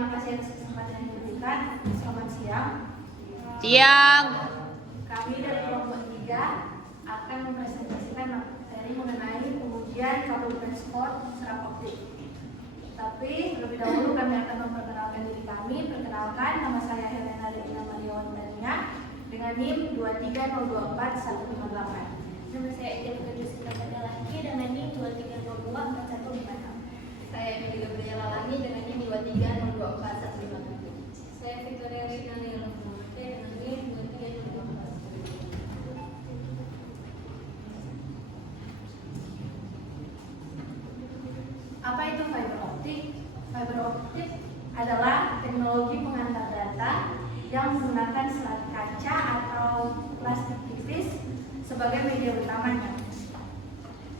terima kasih atas kesempatan yang diberikan. Selamat siang. Siang. Kami dari kelompok 3 akan mempresentasikan materi mengenai pengujian kabel transport serat optik. Tapi terlebih dahulu kami akan memperkenalkan diri kami. Perkenalkan, nama saya Helena Lina Mariawan Dania dengan NIM 23024 158. Nama saya Ida Jessica Laki dengan NIM 23024 Saya Emily Gabriela Langi dengan NIM 23024 Saya Victoria Rina Nela Mate dengan NIM 23024. Apa itu fiber optik? Fiber optik adalah teknologi pengantar data yang menggunakan serat kaca atau plastik tipis sebagai media utamanya.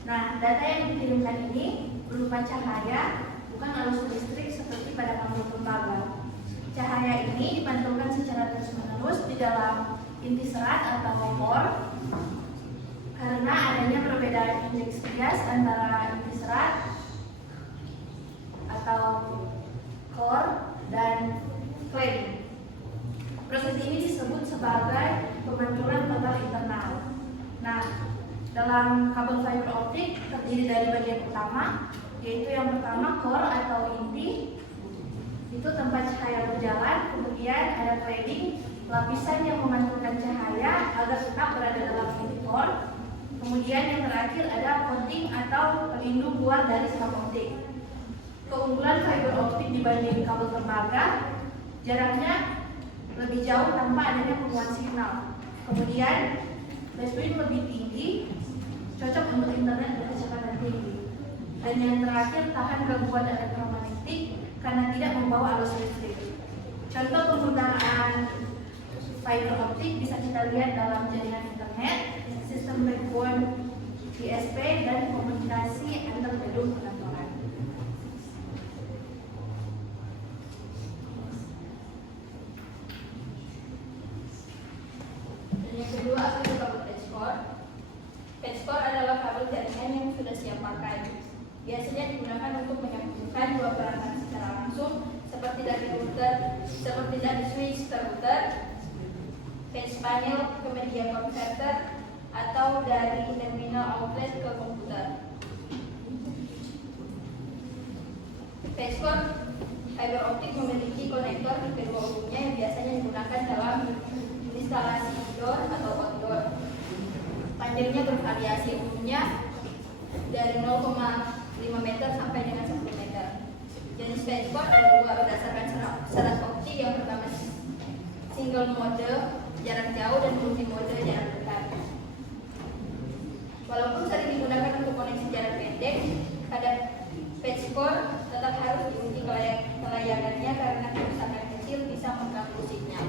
Nah, data yang dikirimkan ini berupa cahaya, bukan arus listrik seperti pada kabel tembaga. Cahaya ini dipantulkan secara terus-menerus di dalam inti serat atau core. Karena adanya perbedaan indeks bias antara inti serat atau core dan cladding. Proses ini disebut sebagai pemantulan total internal. Nah, dalam kabel fiber optik terdiri dari bagian utama, yaitu yang pertama core atau inti, itu tempat cahaya berjalan. Kemudian ada cladding, lapisan yang memantulkan cahaya agar tetap berada dalam inti core. Kemudian yang terakhir ada coating atau pelindung luar dari serat optik. Keunggulan fiber optik dibanding kabel tembaga, jaraknya lebih jauh tanpa adanya penguat signal. Kemudian bandwidth lebih tinggi, cocok untuk internet berkecepatan tinggi. Dan yang terakhir, tahan gangguan elektromagnetik karena tidak membawa arus listrik. Contoh penggunaan fiber optik bisa kita lihat dalam jaringan internet, sistem backbone ISP, dan komunikasi antar gedung perkantoran. Dan yang kedua, apa itu kabel transport? Transport adalah kabel jaringan yang sudah siap pakai. Biasanya digunakan untuk menyambungkan dua perangkat secara langsung, seperti dari switch ke router, patch panel ke media converter, atau dari terminal outlet ke komputer. Transport fiber optik memiliki konektor di kedua ujungnya yang biasanya digunakan dalam instalasi indoor atau outdoor. Panjangnya bervariasi, umumnya dari 0,5 meter sampai dengan 10 meter. Jenis transport ada dua berdasarkan serat optik. Yang pertama single mode jarak jauh dan multi mode jarak dekat. Walaupun sering digunakan untuk koneksi jarak pendek, pada transport tetap harus diuji kelayakannya karena kerusakan kecil bisa mengganggu sinyal.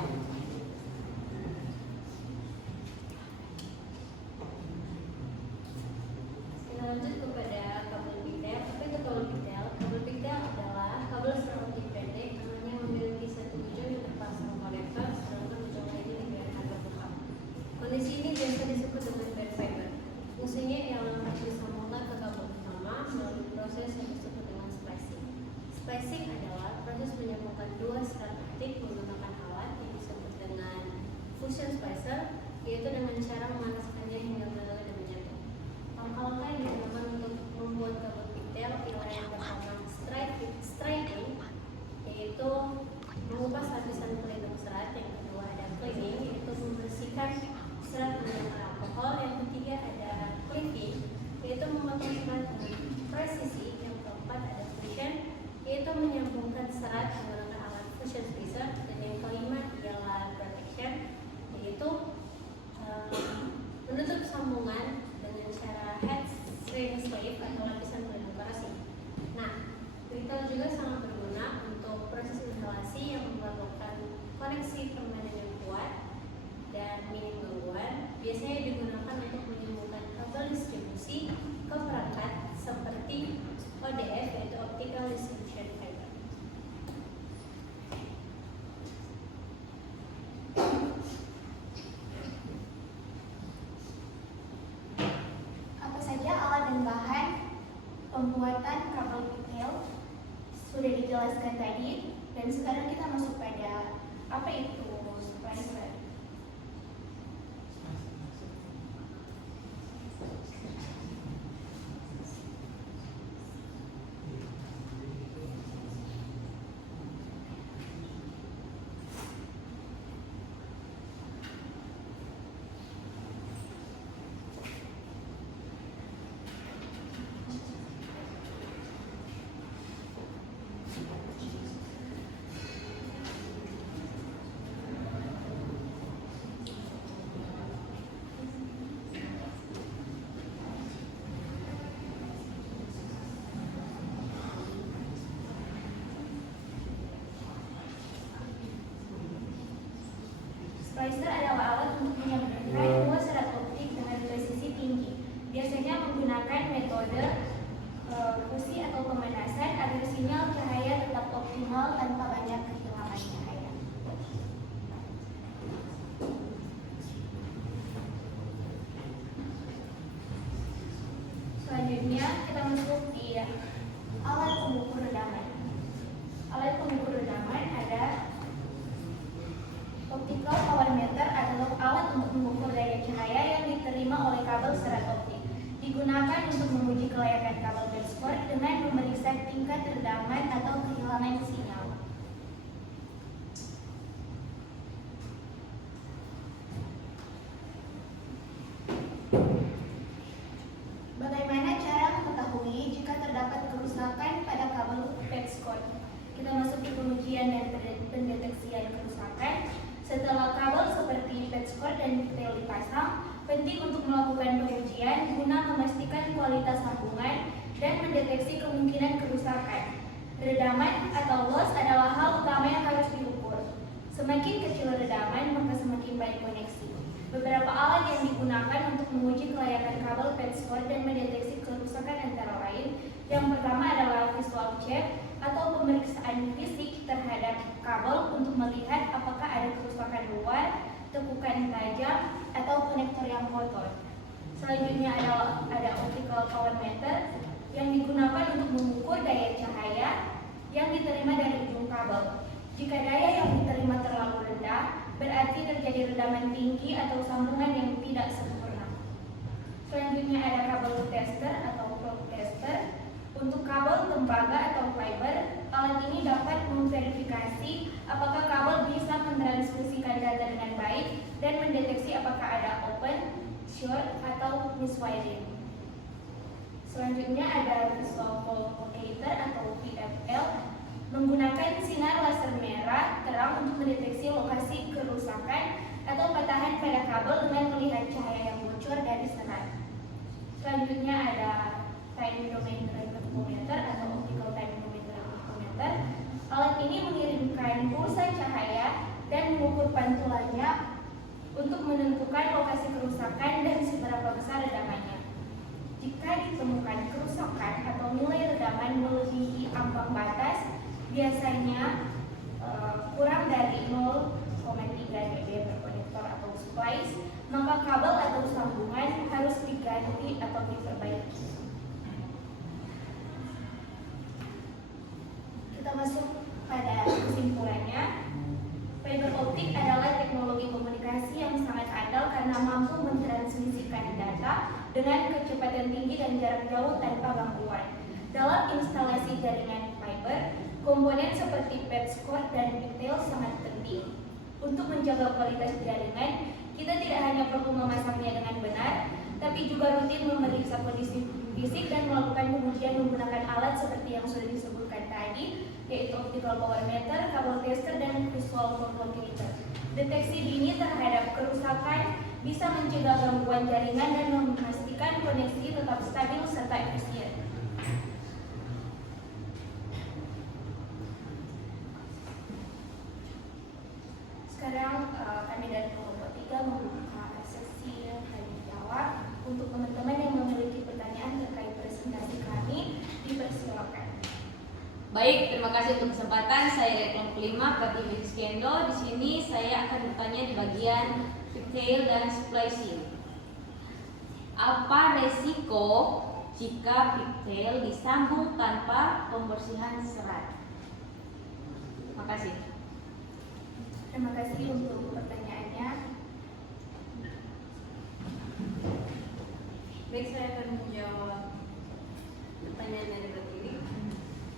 Lanjut kepada kabel pigtail. Apa itu kabel pigtail? Kabel pigtail adalah kabel serat optik pendek yang memiliki satu ujung yang terpasang konektor, sedangkan ujung lainnya dibiarkan terbuka. Kondisi ini biasa disebut dengan band fiber. Fungsinya ialah disambungkan ke kabel utama melalui proses yang disebut dengan splicing. Splicing adalah proses menyambungkan dua serat optik menggunakan alat yang disebut dengan fusion splicer, yaitu dengan cara memanaskannya hingga meleleh dan menyatu. Langkah-langkah yang digunakan untuk membuat kabel pigtail ialah yang pertama stripping, yaitu mengupas lapisan pelindung serat. Yang kedua ada cleaning, yaitu membersihkan serat menggunakan alkohol. Yang ketiga ada clipping, yaitu memotong serat dengan presisi. Yang keempat ada fusion, yaitu menyambungkan serat menggunakan alat fusion splicer. Dan yang kelima ialah protection, yaitu menutup sambungan dengan cara head shrink sleeve atau lapisan pelindung korasi. Nah, pigtail juga sangat berguna untuk proses instalasi yang memerlukan koneksi permanen yang kuat dan minim gangguan. Biasanya digunakan untuk menyambungkan kabel distribusi ke perangkat seperti ODF, yaitu Optical Distribution Fiber. Apa saja alat dan bahan pembuatan kabel pigtail sudah dijelaskan tadi. Dan sekarang kita masuk pada apa itu splicer. Splicer adalah alat untuk menyambungkan dua serat optik dengan presisi tinggi. Biasanya menggunakan metode fusi atau pemanasan agar sinyal cahaya tetap optimal tanpa banyak kehilangan cahaya. Selanjutnya kita masuk di alat pengukur redaman. Alat pengukur redaman ada optical power meter adalah alat untuk mengukur daya cahaya yang diterima oleh kabel serat optik. Digunakan untuk menguji kelayakan kabel transport dengan memeriksa tingkat redaman atau kehilangan sinyal. Bagaimana cara mengetahui jika terdapat kerusakan pada kabel petskort? Kita masuk di pengujian dan pendeteksian kerusakan. Setelah kabel seperti petskort dan pigtail dipasang, penting untuk melakukan pengujian guna memastikan kualitas sambungan dan mendeteksi kemungkinan kerusakan. Redaman atau loss adalah hal utama yang harus diukur. Semakin kecil redaman, maka semakin baik koneksi. Beberapa alat yang digunakan untuk menguji kelayakan kabel petskort dan mendeteksi kerusakan antara lain. Yang pertama adalah visual check atau pemeriksaan fisik terhadap kabel untuk melihat apakah ada kerusakan luar, tekukan tajam, atau konektor yang kotor. Selanjutnya ada optical power meter yang digunakan untuk mengukur daya cahaya yang diterima dari ujung kabel. Jika daya yang diterima terlalu rendah, berarti terjadi redaman tinggi atau sambungan yang tidak sempurna. Selanjutnya ada kabel tester atau probe tester. Untuk kabel tembaga atau fiber, alat ini dapat memverifikasi apakah kabel bisa mentransmisikan data dengan baik dan mendeteksi apakah ada open, short, atau miswiring. Selanjutnya ada visual fault locator atau VFL, menggunakan sinar laser merah terang untuk mendeteksi lokasi kerusakan atau patahan pada kabel dengan melihat cahaya yang bocor dari serat. Selanjutnya ada time domain reflectometer atau optical time domain reflectometer. Alat ini mengirimkan pulsa cahaya dan mengukur pantulannya untuk menentukan lokasi kerusakan dan seberapa besar redamannya. Jika ditemukan kerusakan atau nilai redaman melebihi ambang batas, biasanya kurang dari 0,3 dB per konektor atau splice, maka kabel atau sambungan harus diganti atau diperbaiki. Kita masuk pada kesimpulannya. Fiber optik adalah teknologi komunikasi yang sangat andal karena mampu mentransmisikan data dengan kecepatan tinggi dan jarak jauh tanpa gangguan. Dalam instalasi jaringan fiber, komponen seperti petskort dan pigtail sangat penting. Untuk menjaga kualitas jaringan, kita tidak hanya perlu memasangnya dengan benar, tapi juga rutin memeriksa kondisi fisik dan melakukan pengujian menggunakan alat seperti yang sudah disebutkan tadi, yaitu optical power meter, kabel tester, dan visual fault locator. Deteksi dini terhadap kerusakan bisa mencegah gangguan jaringan dan memastikan koneksi tetap stabil serta efisien. Sekarang kami dari kelompok 3 membuka sesi tanya jawab. Untuk teman-teman yang memiliki pertanyaan terkait presentasi kami, dipersilakan. Baik, terima kasih untuk kesempatan. Saya dari kelompok 5, Pratiwi Rizkendo. Di sini saya akan bertanya di bagian pigtail dan splicing. Apa resiko jika pigtail disambung tanpa pembersihan serat? Makasih. Terima kasih untuk pertanyaannya. Baik, saya akan menjawab pertanyaan dari Mbak Tiwi.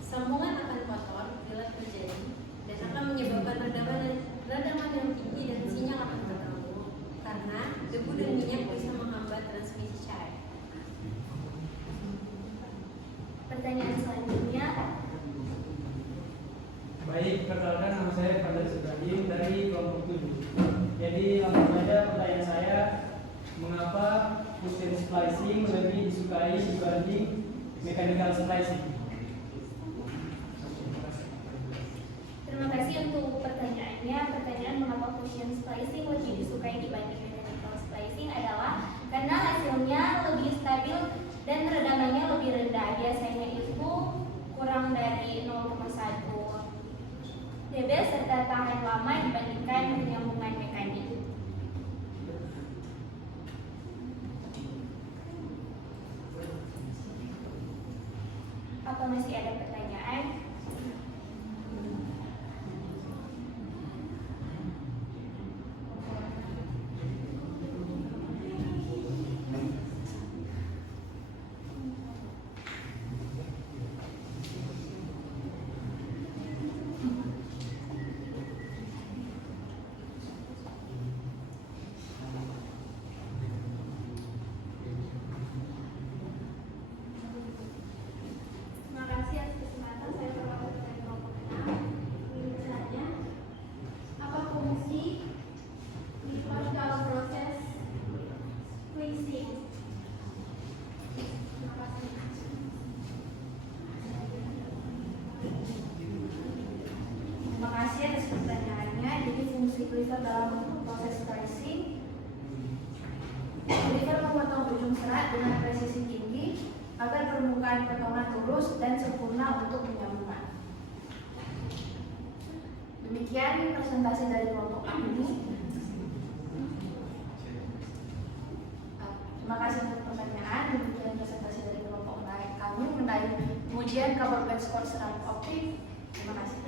Sambungan akan kotor bila terjadi dan akan menyebabkan redaman yang tinggi dan sinyal akan terganggu karena debu dan minyak bisa menghambat transmisi cair. Pertanyaan selanjutnya, Baik, perkenalkan nama saya Fadil Ibrahim dari kelompok 7. Jadi langsung saja pertanyaan saya, mengapa fusion splicing lebih disukai dibanding mechanical splicing? terima kasih untuk pertanyaannya. Pertanyaan mengapa fusion splicing lebih disukai dibanding mechanical splicing adalah karena hasilnya lebih stabil dan redamannya lebih rendah. Biasanya itu kurang dari 0,1 dB serta tahan lama dibandingkan penyambungan mekanik. Apa masih ada pertanyaan? Terima kasih atas kesempatan. Saya perwakilan dari kelompok 6. Ini bertanya, apa fungsi liturgical proses splicing? Terima kasih. Terima kasih atas pertanyaannya. Jadi fungsi cleaver dalam proses splicing, cleaver memotong ujung serat dengan presisi tinggi agar permukaan potongan lurus dan sempurna untuk penyambungan. Demikian presentasi dari kelompok kami. Terima kasih untuk pertanyaan. Demikian presentasi dari kelompok kami mengenai pengujian kabel band skor serat optik. Terima kasih.